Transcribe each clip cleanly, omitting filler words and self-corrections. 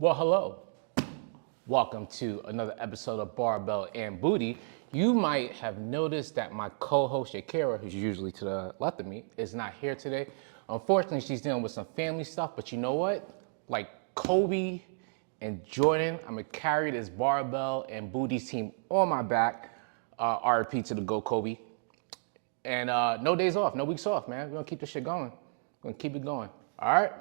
Well, hello. Welcome to another episode of Barbell and Booty. You might have noticed that my co-host Shakira, who's usually to the left of me, is not here today. Unfortunately, she's dealing with some family stuff, but you know what? Like Kobe and Jordan, I'm gonna carry this Barbell and Booty team on my back. RIP to the GO Kobe. And no days off, no weeks off, man. We're gonna keep this shit going. We're gonna keep it going. All right?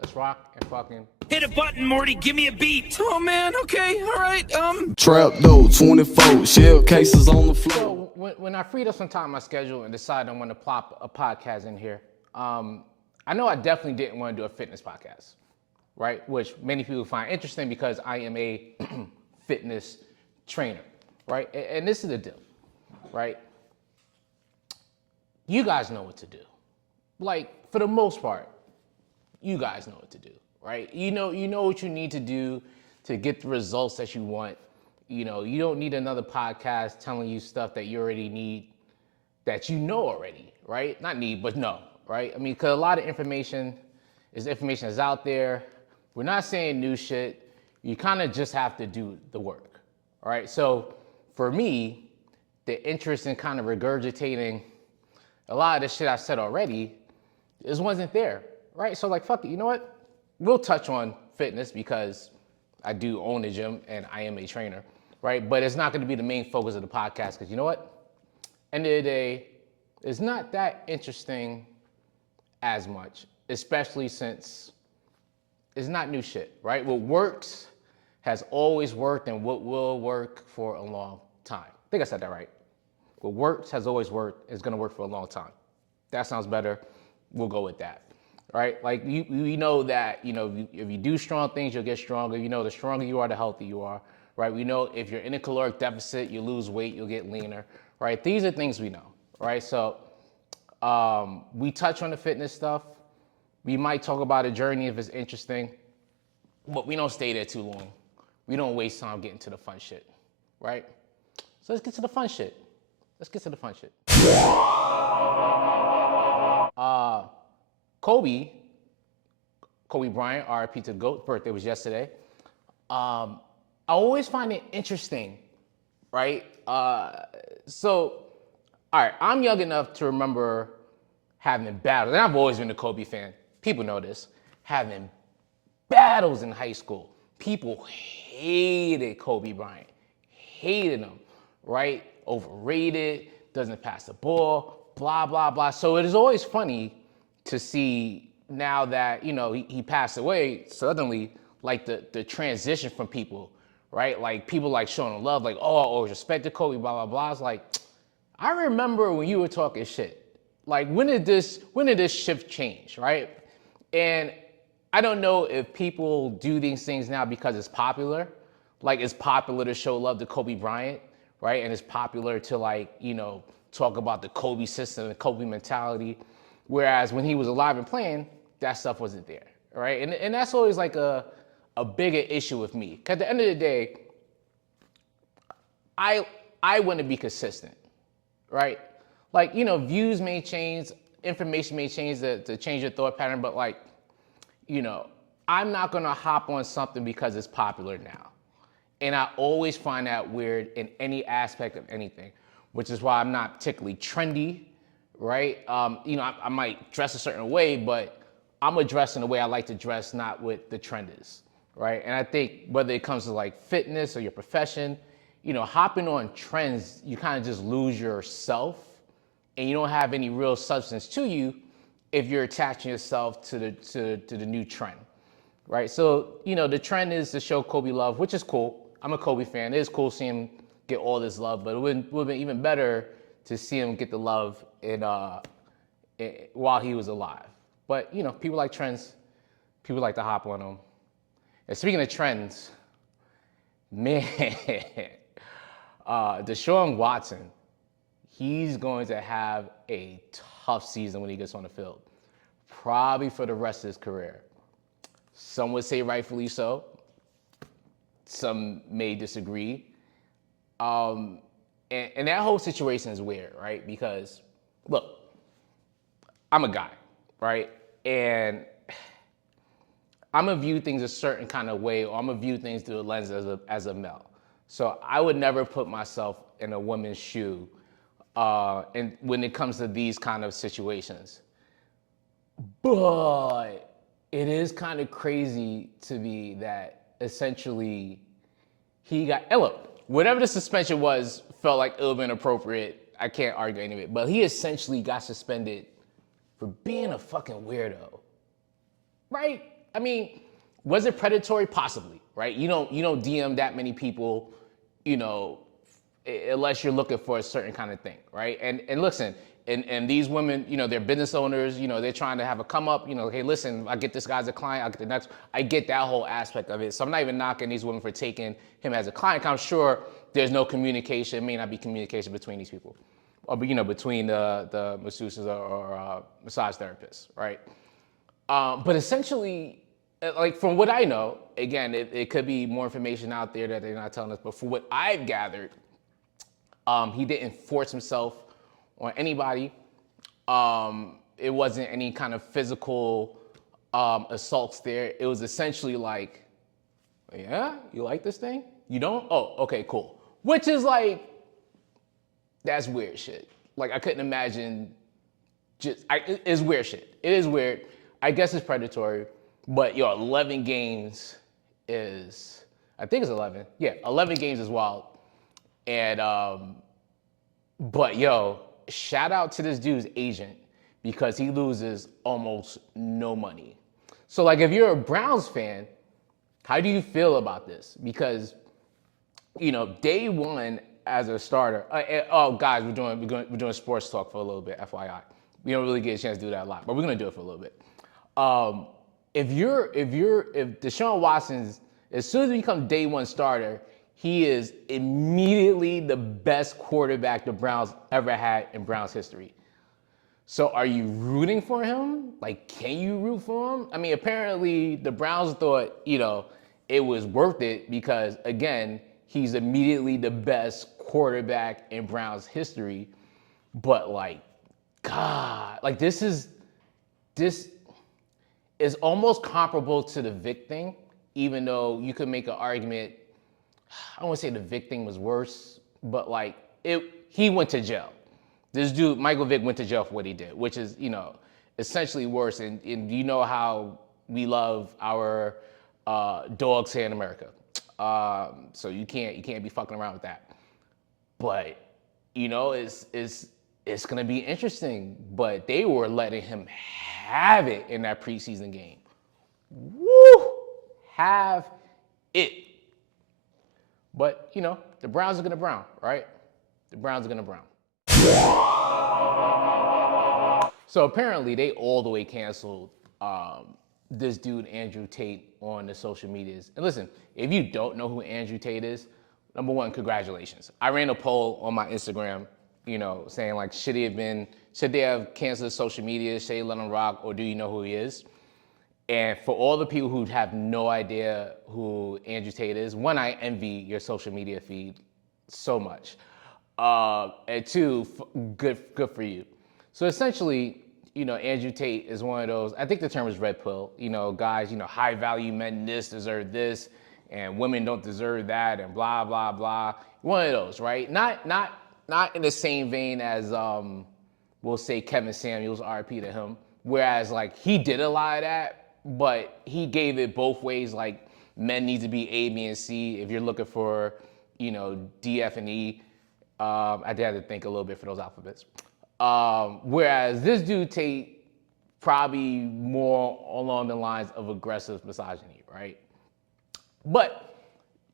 Let's rock and fucking Hit a button, Morty, give me a beat. Oh man, okay, alright, Trap though, 24, shell cases on the floor. So when I freed up some time on my schedule and decided I want to plop a podcast in here, I know I definitely didn't want to do a fitness podcast, right? Which many people find interesting because I am a fitness trainer, right? And this is the deal, right? You guys know what to do. Like, for the most part, you guys know what to do, right? You know what you need to do to get the results that you want. You know, you don't need another podcast telling you stuff that you already need, that you know already, right? Not need, but know, right? I mean, because a lot of information is out there. We're not saying new shit. You kind of just have to do the work, all right? So for me, the interest in kind of regurgitating a lot of the shit I said already just wasn't there, right? So like, fuck it, you know what? We'll touch on fitness because I do own a gym and I am a trainer, right? But it's not gonna be the main focus of the podcast because you know what? End of the day, it's not that interesting as much, especially since it's not new shit, right? What works has always worked and what will work for a long time. I think I said that right. What works has always worked, is gonna work for a long time. That sounds better, we'll go with that. Right? Like we know that, you know, if you do strong things, you'll get stronger. You know, the stronger you are, the healthier you are, right? We know if you're in a caloric deficit, you lose weight, you'll get leaner, right? These are things we know, right? So we touch on the fitness stuff. We might talk about a journey if it's interesting, but we don't stay there too long. We don't waste time getting to the fun shit, right? So let's get to the fun shit. Let's get to the fun shit. Kobe Bryant, RIP to the GOAT, birthday was yesterday. I always find it interesting, right? So, all right, I'm young enough to remember having battles, and I've always been a Kobe fan. People know this. Having battles in high school. People hated Kobe Bryant, hated him, right? Overrated, doesn't pass the ball, blah, blah, blah. So it is always funny to see now that, you know, he passed away, suddenly, like the transition from people, right? Like people like showing him love, like, oh, I always respected Kobe, blah, blah, blah. It's like, I remember when you were talking shit. Like, when did this shift change, right? And I don't know if people do these things now because it's popular. Like, it's popular to show love to Kobe Bryant, right? And it's popular to, like, you know, talk about the Kobe system and Kobe mentality. Whereas when he was alive and playing, that stuff wasn't there, right? And that's always like a bigger issue with me. Because at the end of the day, I want to be consistent, right? Like, you know, views may change, information may change to change your thought pattern, but like, you know, I'm not gonna hop on something because it's popular now. And I always find that weird in any aspect of anything, which is why I'm not particularly trendy, right? You know, I might dress a certain way, but I'm gonna dress in the way I like to dress, not what the trend is, right? And I think whether it comes to like fitness or your profession, you know, hopping on trends, you kind of just lose yourself and you don't have any real substance to you if you're attaching yourself to the new trend, right? So, you know, the trend is to show Kobe love, which is cool. I'm a Kobe fan. It is cool seeing him get all this love, but it would have been even better to see him get the love while he was alive. But, you know, people like trends. People like to hop on them. And speaking of trends, man, Deshaun Watson, he's going to have a tough season when he gets on the field. Probably for the rest of his career. Some would say rightfully so. Some may disagree. And that whole situation is weird, right? Because, look, I'm a guy, right? And I'm gonna view things a certain kind of way, or I'm gonna view things through the lens as a male. So I would never put myself in a woman's shoe, and when it comes to these kind of situations. But it is kind of crazy to me that essentially he got, and look, whatever the suspension was felt like it would have been appropriate. I can't argue any of it, but he essentially got suspended for being a fucking weirdo, right? I mean, was it predatory? Possibly, right? You don't DM that many people, you know, unless you're looking for a certain kind of thing, right? And listen, and these women, you know, they're business owners, you know, they're trying to have a come up, you know, hey, listen, I get this guy as a client, I get the next, I get that whole aspect of it. So I'm not even knocking these women for taking him as a client. I'm sure there's no communication, may not be communication between these people, or, you know, between the masseuses or massage therapists, right? But essentially, like from what I know, again, it could be more information out there that they're not telling us, but from what I've gathered, he didn't force himself on anybody. It wasn't any kind of physical assaults there. It was essentially like, yeah, you like this thing? You don't? Oh, okay, cool. Which is like, that's weird shit. Like I couldn't imagine it's weird shit. It is weird. I guess it's predatory, but yo, 11 games is, I think it's 11. Yeah, 11 games is wild. And, but yo, shout out to this dude's agent because he loses almost no money. So like if you're a Browns fan, how do you feel about this? Because, you know, day one as a starter, oh guys, we're doing sports talk for a little bit, FYI. We don't really get a chance to do that a lot, but we're gonna do it for a little bit. If Deshaun Watson's, as soon as he becomes day one starter, he is immediately the best quarterback the Browns ever had in Browns history. So are you rooting for him? Like, can you root for him? I mean, apparently the Browns thought, you know, it was worth it because, again, he's immediately the best quarterback in Browns history. But, like, God, like, this is almost comparable to the Vic thing, even though you could make an argument, I don't want to say the Vic thing was worse, but, like, he went to jail. This dude, Michael Vick, went to jail for what he did, which is, you know, essentially worse. And you know how we love our dogs here in America. So you can't be fucking around with that. But, you know, it's gonna be interesting. But they were letting him have it in that preseason game. Woo! Have it. But, you know, the Browns are gonna Brown, right? The Browns are gonna Brown. So apparently they all the way canceled this dude Andrew Tate on the social medias. And listen, if you don't know who Andrew Tate is, number one, congratulations. I ran a poll on my Instagram, you know, saying like, should they have canceled social media, should they let him rock, or do you know who he is? And for all the people who have no idea who Andrew Tate is, one, I envy your social media feed so much. And two, good for you. So essentially, you know, Andrew Tate is one of those, I think the term is red pill, you know, guys, you know, high value men deserve this, and women don't deserve that, and blah, blah, blah. One of those, right? Not in the same vein as, we'll say Kevin Samuels, RP to him, whereas like he did a lot of that, but he gave it both ways, like men need to be A, B, and C if you're looking for, you know, D, F, and E. I had to think a little bit for those alphabets. Whereas this dude Tate probably more along the lines of aggressive misogyny, right? But,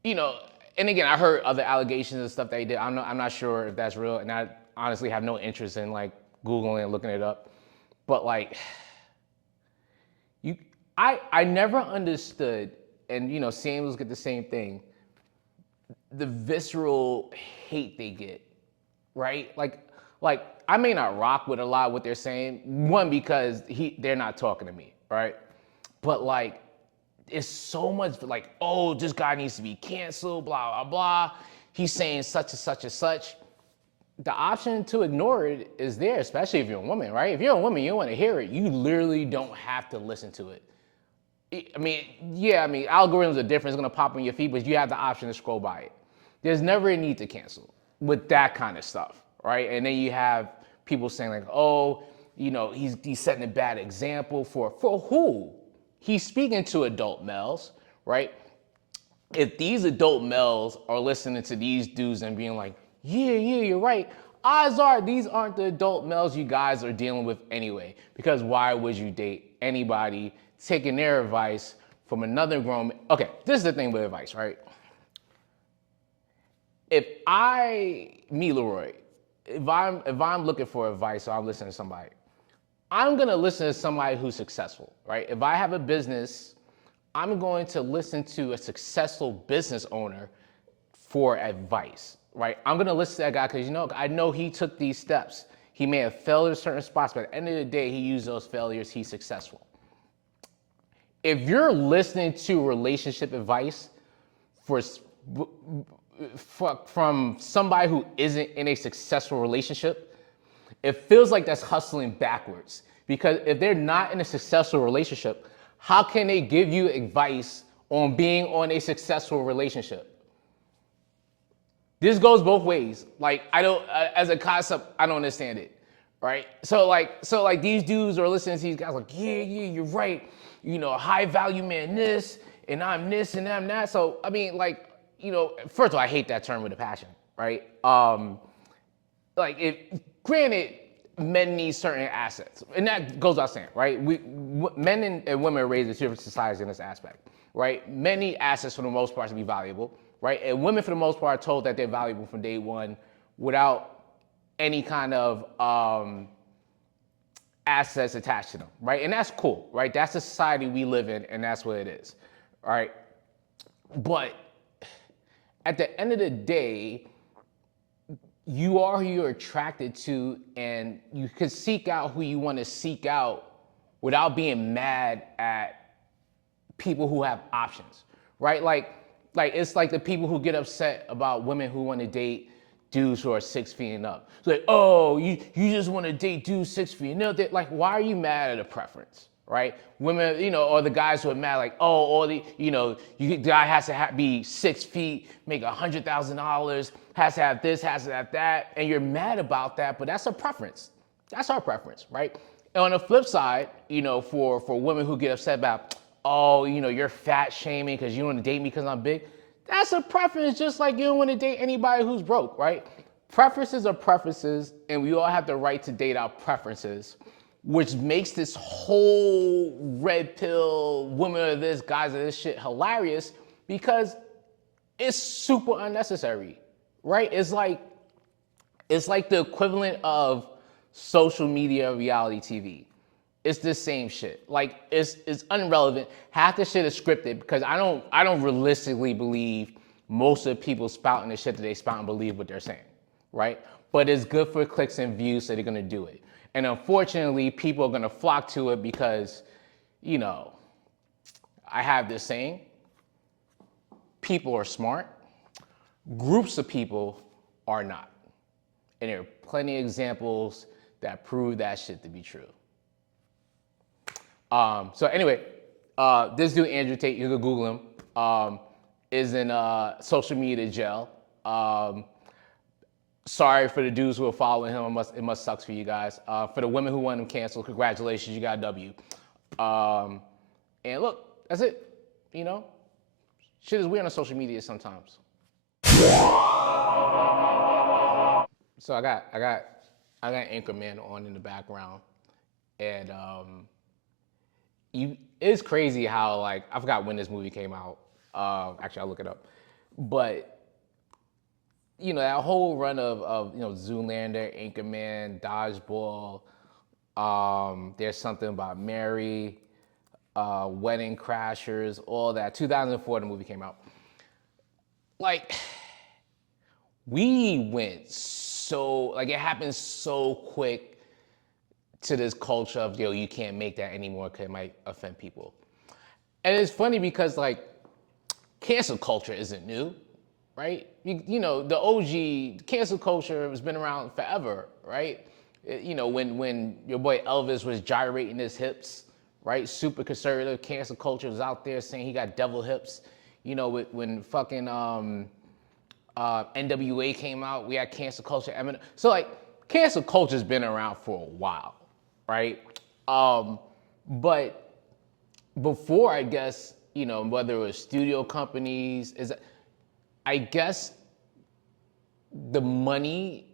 you know, and again, I heard other allegations and stuff that he did. I'm not sure if that's real, and I honestly have no interest in like Googling and looking it up. But like, I never understood, and you know, Samuels get the same thing, the visceral hate they get, right? Like I may not rock with a lot of what they're saying. One, because they're not talking to me, right? But like, it's so much like, oh, this guy needs to be canceled, blah, blah, blah. He's saying such and such and such. The option to ignore it is there, especially if you're a woman, right? If you're a woman, you want to hear it. You literally don't have to listen to it. I mean, yeah, I mean, algorithms are different. It's gonna pop on your feed, but you have the option to scroll by it. There's never a need to cancel with that kind of stuff, right? And then you have people saying like, oh, you know, he's setting a bad example for who? He's speaking to adult males, right? If these adult males are listening to these dudes and being like, yeah, you're right, odds are these aren't the adult males you guys are dealing with anyway. Because why would you date anybody taking their advice from another grown man? Okay, this is the thing with advice, right? If me, LaRoy, if I'm looking for advice or I'm listening to somebody, I'm gonna listen to somebody who's successful, right? If I have a business, I'm going to listen to a successful business owner for advice, right? I'm gonna listen to that guy because, you know, I know he took these steps. He may have failed at certain spots, but at the end of the day, he used those failures, he's successful. If you're listening to relationship advice from somebody who isn't in a successful relationship, it feels like that's hustling backwards. Because if they're not in a successful relationship, how can they give you advice on being on a successful relationship? This goes both ways. Like, as a concept, I don't understand it, right? So these dudes are listening to these guys like, yeah, you're right. You know, high value man this, and I'm this and I'm that. So, I mean, like, you know, first of all, I hate that term with a passion, right? Granted, men need certain assets, and that goes without saying, right? Men and women are raised in different societies in this aspect, right? Men need assets for the most part to be valuable, right? And women, for the most part, are told that they're valuable from day one without any kind of assets attached to them, right? And that's cool, right? That's the society we live in, and that's what it is, all right? But at the end of the day, you are who you're attracted to, and you can seek out who you want to seek out without being mad at people who have options, right? Like it's like the people who get upset about women who want to date dudes who are 6 feet and up. It's like, oh, you just want to date dudes 6 feet and up. Like, why are you mad at a preference, right? Women, you know, or the guys who are mad, like, oh, all the, you know, the guy has to be 6 feet, make $100,000, has to have this, has to have that, and you're mad about that, but that's a preference. That's our preference, right? And on the flip side, you know, for women who get upset about, oh, you know, you're fat shaming because you don't want to date me because I'm big, that's a preference, just like you don't want to date anybody who's broke, right? Preferences are preferences, and we all have the right to date our preferences, which makes this whole red pill, women are this, guys are this shit hilarious because it's super unnecessary, right? It's like the equivalent of social media reality TV. It's the same shit. Like, it's irrelevant. Half the shit is scripted because I don't realistically believe most of the people spouting the shit that they spout and believe what they're saying, right? But it's good for clicks and views, so they're gonna do it. And unfortunately, people are gonna flock to it because, you know, I have this saying, people are smart, groups of people are not. And there are plenty of examples that prove that shit to be true. So anyway, this dude, Andrew Tate, you can Google him, is in social media jail. Sorry for the dudes who are following him. It must suck for you guys. For the women who want him canceled, congratulations, you got a W. And look, that's it. You know, shit is weird on social media sometimes. So I got Anchorman on in the background, and it's crazy how, like, I forgot when this movie came out. Actually, I'll look it up. But, you know, that whole run of you know, Zoolander, Anchorman, Dodgeball, There's Something About Mary, Wedding Crashers, all that. 2004, the movie came out. Like, we went so, like, it happened so quick to this culture of, yo, you can't make that anymore because it might offend people. And it's funny because, like, cancel culture isn't new, right? You know, the OG cancel culture has been around forever, right? You know, when your boy Elvis was gyrating his hips, right? Super conservative, cancel culture was out there saying he got devil hips. You know, when fucking NWA came out, we had cancel culture. So like, cancel culture's been around for a while, right? But before, I guess, you know, whether it was studio companies, I guess the money,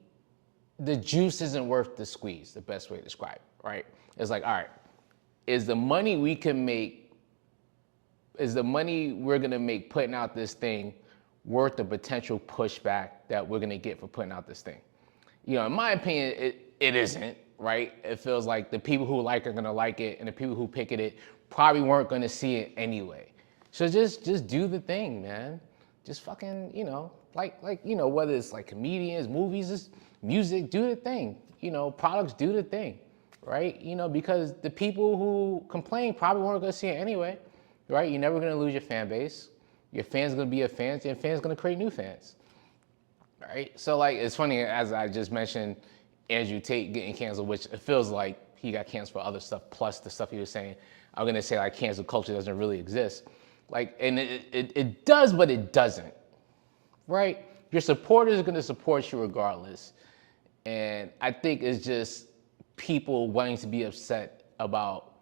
the juice isn't worth the squeeze, the best way to describe it, right? It's like, all right, is the money we can make, is the money we're gonna make putting out this thing worth the potential pushback that we're gonna get for putting out this thing? You know, in my opinion, it isn't, right? It feels like the people who like it are gonna like it, and the people who picket it probably weren't gonna see it anyway. So just do the thing, man. Just fucking, you know, like you know, whether it's like comedians, movies, just music, do the thing. You know, products, do the thing, right? You know, because the people who complain probably weren't gonna see it anyway, right? You're never gonna lose your fan base. Your fans are gonna be your fans, and fans are gonna create new fans. Right? So like, it's funny, as I just mentioned, Andrew Tate getting canceled, which it feels like he got canceled for other stuff, plus the stuff he was saying. I'm gonna say like cancel culture doesn't really exist. Like, and it does, but it doesn't, right? Your supporters are gonna support you regardless. And I think it's just people wanting to be upset about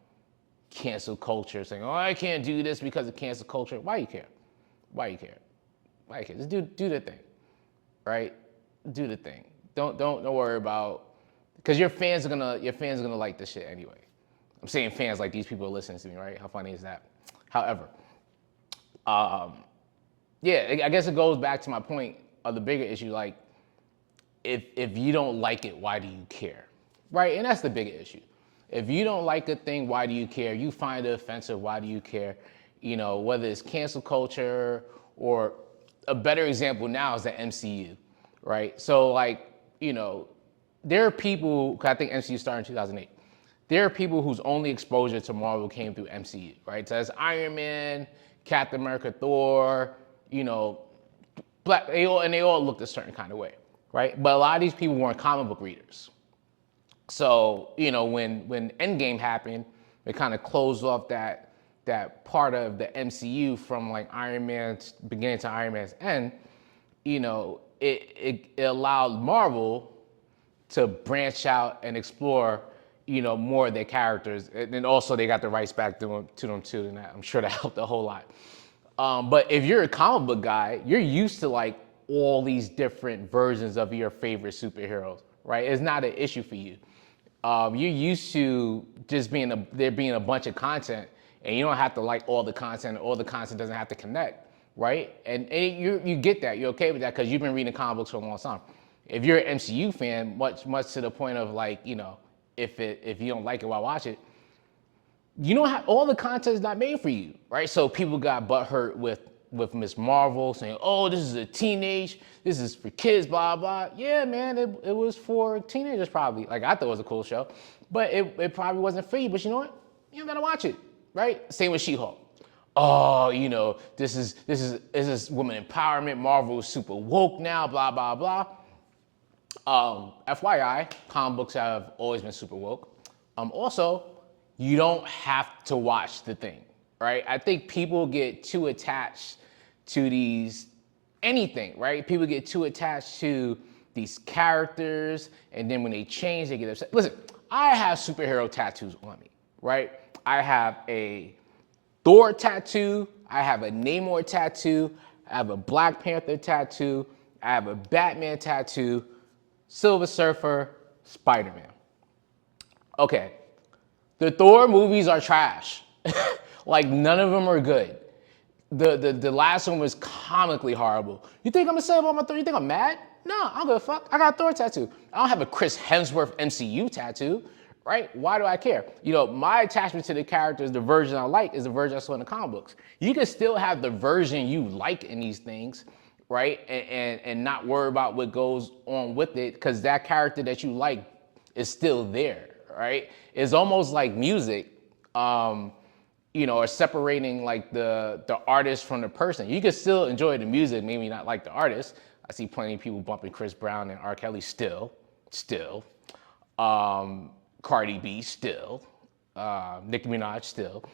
cancel culture, saying, oh, I can't do this because of cancel culture. Why you care? Why you care? Why you care? Just do the thing. Right? Do the thing. Don't worry about, because your fans are gonna like this shit anyway. I'm saying fans like these people are listening to me, right? How funny is that? However, yeah, I guess it goes back to my point of the bigger issue. Like, if you don't like it, why do you care? Right? And that's the bigger issue. If you don't like a thing, why do you care? You find it offensive, why do you care? You know, whether it's cancel culture, or a better example now is the MCU, right? So like, you know, there are people, I think MCU started in 2008. There are people whose only exposure to Marvel came through MCU, right? So that's Iron Man, Captain America, Thor, you know, they all looked a certain kind of way, right? But a lot of these people weren't comic book readers. So, you know, when Endgame happened, it kind of closed off that part of the MCU from like Iron Man's beginning to Iron Man's end. You know, it allowed Marvel to branch out and explore, you know, more of their characters. And then also they got the rights back to them too, and I'm sure that helped a whole lot. But if you're a comic book guy, you're used to like all these different versions of your favorite superheroes, right? It's not an issue for you. You're used to just there being a bunch of content, and you don't have to like all the content. All the content doesn't have to connect, right? And you get that. You're okay with that because you've been reading comic books for a long time. If you're an MCU fan, much to the point of like, you know, if you don't like it while watch it, you don't have, all the content is not made for you, right? So people got butthurt with Miss Marvel saying, oh, this is this is for kids, blah, blah. Yeah, man, it was for teenagers probably. Like, I thought it was a cool show, but it probably wasn't for you. But you know what? You gotta watch it, right? Same with SheHulk. Oh, you know, this is women empowerment. Marvel is super woke now, blah, blah, blah. FYI, comic books have always been super woke. Also, you don't have to watch the thing, right? I think people get too attached to anything, right? People get too attached to these characters, and then when they change, they get upset. Listen, I have superhero tattoos on me, right? I have a Thor tattoo, I have a Namor tattoo, I have a Black Panther tattoo, I have a Batman tattoo, Silver Surfer, Spider-Man. Okay, the Thor movies are trash. Like, none of them are good. The last one was comically horrible. You think I'm upset about my Thor? You think I'm mad? No, I don't give a fuck. I got a Thor tattoo. I don't have a Chris Hemsworth MCU tattoo, right? Why do I care? You know, my attachment to the characters, the version I like, is the version I saw in the comic books. You can still have the version you like in these things, right? And not worry about what goes on with it, because that character that you like is still there, right? It's almost like music, you know, or separating like the artist from the person. You can still enjoy the music, maybe not like the artist. I see plenty of people bumping Chris Brown and R. Kelly still. Cardi B still. Nicki Minaj still.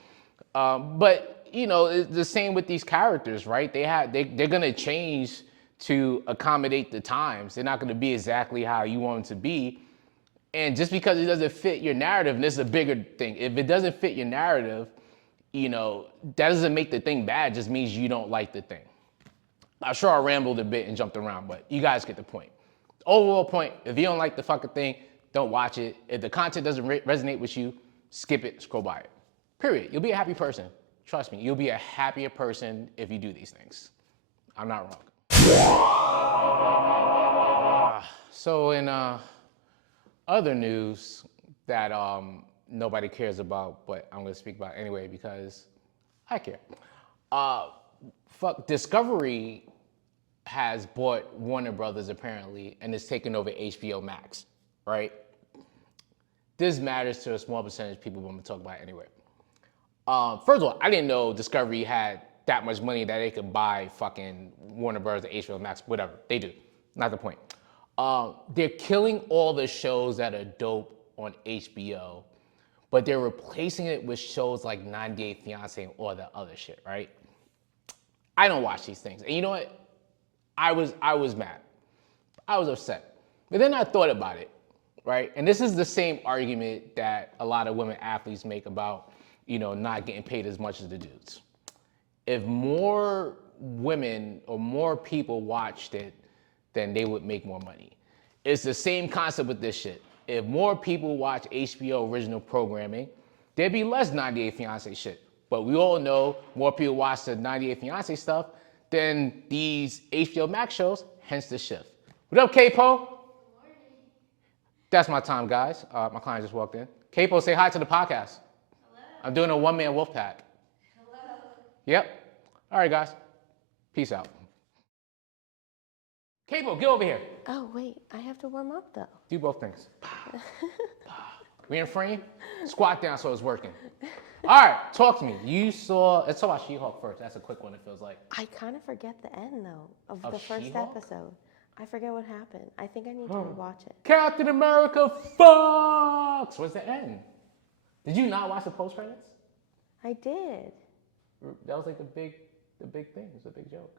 But you know, it's the same with these characters, right? They're gonna change to accommodate the times. They're not gonna be exactly how you want them to be. And just because it doesn't fit your narrative, and this is a bigger thing, if it doesn't fit your narrative, you know, that doesn't make the thing bad, it just means you don't like the thing. I'm sure I rambled a bit and jumped around, but you guys get the point. Overall point, if you don't like the fucking thing, don't watch it. If the content doesn't resonate with you, skip it, scroll by it. Period. You'll be a happy person. Trust me, you'll be a happier person if you do these things. I'm not wrong. So in other news that nobody cares about, but I'm gonna speak about anyway because I care. Discovery has bought Warner Brothers apparently and is taking over HBO Max, right? This matters to a small percentage of people, but I'm gonna talk about it anyway. First of all, I didn't know Discovery had that much money that they could buy fucking Warner Brothers, HBO Max, whatever. They do. Not the point. They're killing all the shows that are dope on HBO, but they're replacing it with shows like 90 Day Fiancé and all that other shit, right? I don't watch these things. And you know what? I was mad. I was upset. But then I thought about it, right? And this is the same argument that a lot of women athletes make about, you know, not getting paid as much as the dudes. If more women or more people watched it, then they would make more money. It's the same concept with this shit. If more people watch HBO original programming, there'd be less 90 Day Fiancé shit. But we all know more people watch the 90 Day Fiancé stuff than these HBO Max shows, hence the shift. What up, Capo? That's my time, guys. My client just walked in. Capo, say hi to the podcast. Hello. I'm doing a Man Wolfpack. Hello. Yep. All right, guys. Peace out. Capo, get over here. Oh, wait. I have to warm up, though. Do both things. We in frame? Squat down so it's working. All right, talk to me. Let's talk about SheHulk first. That's a quick one, it feels like. I kind of forget the end, though, of the first She-Hulk? episode. I forget what happened. I think I need to rewatch it. Captain America fucks! What's the end? Did you not watch the post credits? I did. That was like the big thing. It was a big joke.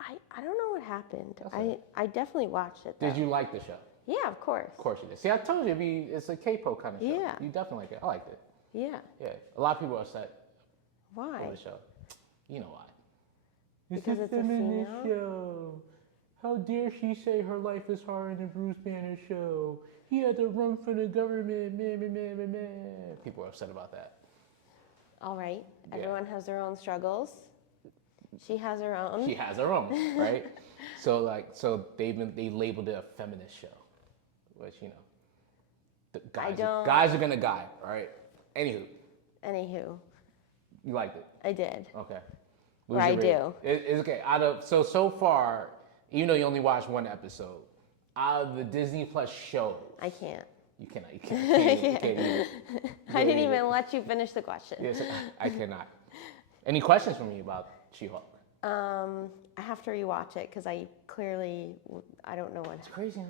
I don't know what happened. Okay. I definitely watched it, though. Did you like the show? Yeah, of course. Of course you did. See, I told you it's a Capo kind of show. Yeah. You definitely like it. I liked it. Yeah. Yeah. A lot of people are upset Why? for the show. You know why. Because it's a female? show. How dare she say her life is harder than Bruce Banner's show? He had to run from the government. Man. People are upset about that. All right. Yeah. Everyone has their own struggles. She has her own. She has her own, right? So they labeled it a feminist show, which, you know, the guys are gonna guide, right? Anywho, you liked it. I did. Okay. Or I do. It's okay. So far, even though you only watched one episode, out of the Disney Plus shows, I can't. you cannot. You can't either. I didn't even let you finish the question. Yes, I cannot. Any questions for me about She-Hulk? I have to rewatch it because I don't know what. It's crazy.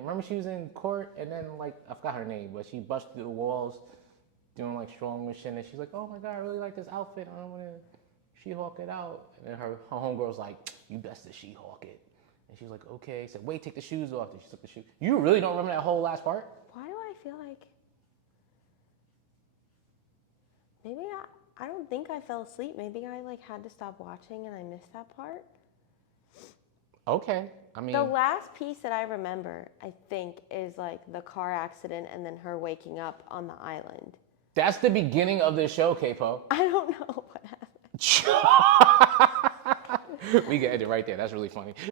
Remember she was in court and then, like, I forgot her name, but she busted through the walls doing like strong shit, and she's like, oh my God, I really like this outfit. I don't want to She-Hulk it out. And then her homegirl's like, you best to She-Hulk it. And she was like, okay. He said, wait, take the shoes off. And she took the shoes. You really don't remember that whole last part? Why do I feel like maybe I don't think I fell asleep. Maybe I like had to stop watching and I missed that part. Okay. I mean, The last piece that I remember, I think, is like the car accident and then her waking up on the island. that's the beginning of the show, Capo. I don't know what happened. We can end it right there. That's really funny.